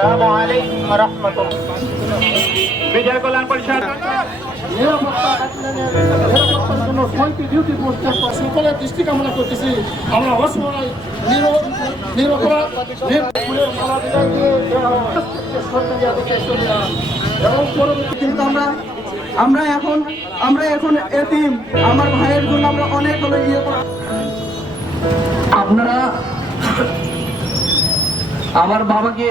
আসসালামু আলাইকুম ওয়া রাহমাতুল্লাহ। বিজয় কল্যাণ পরিষদ। নিরাপত্তা বাহিনীর নিরাপত্তার জন্য ছয়টি ডিউটি পোস্ট সকলের দৃষ্টি কামনা করতেছি আমরা অসময় নিরপরাধ হয়। এবং পরবর্তী কিন্তু আমরা আমরা এখন আমরা এখন এতিম। আমার ভাইয়ের জন্য আমরা অনেক হলো ইয়ে আপনারা আমার বাবাকে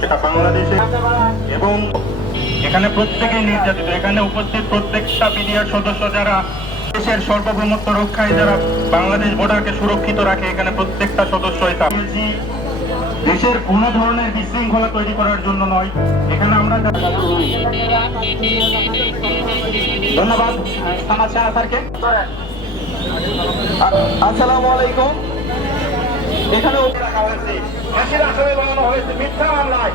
সেটা বাংলাদেশে এবং এখানে প্রত্যেকেই নির্যাতিত। এখানে উপস্থিত প্রত্যেকটা বিডিআর সদস্য যারা দেশের সার্বভৌমত্ব রক্ষায় যারা বাংলাদেশ বর্ডারকে সুরক্ষিত রাখে এখানে প্রত্যেকটা তা। বলছি, দেশের কোনো ধরনের বিশৃঙ্খলা তৈরি করার জন্য নয়। এখানে আমরা ধন্যবাদ। আসসালামু আলাইকুম। এখানে রাখা হয়েছে ফাঁসির আসামি বানানো হয়েছে মিথ্যা মামলায়।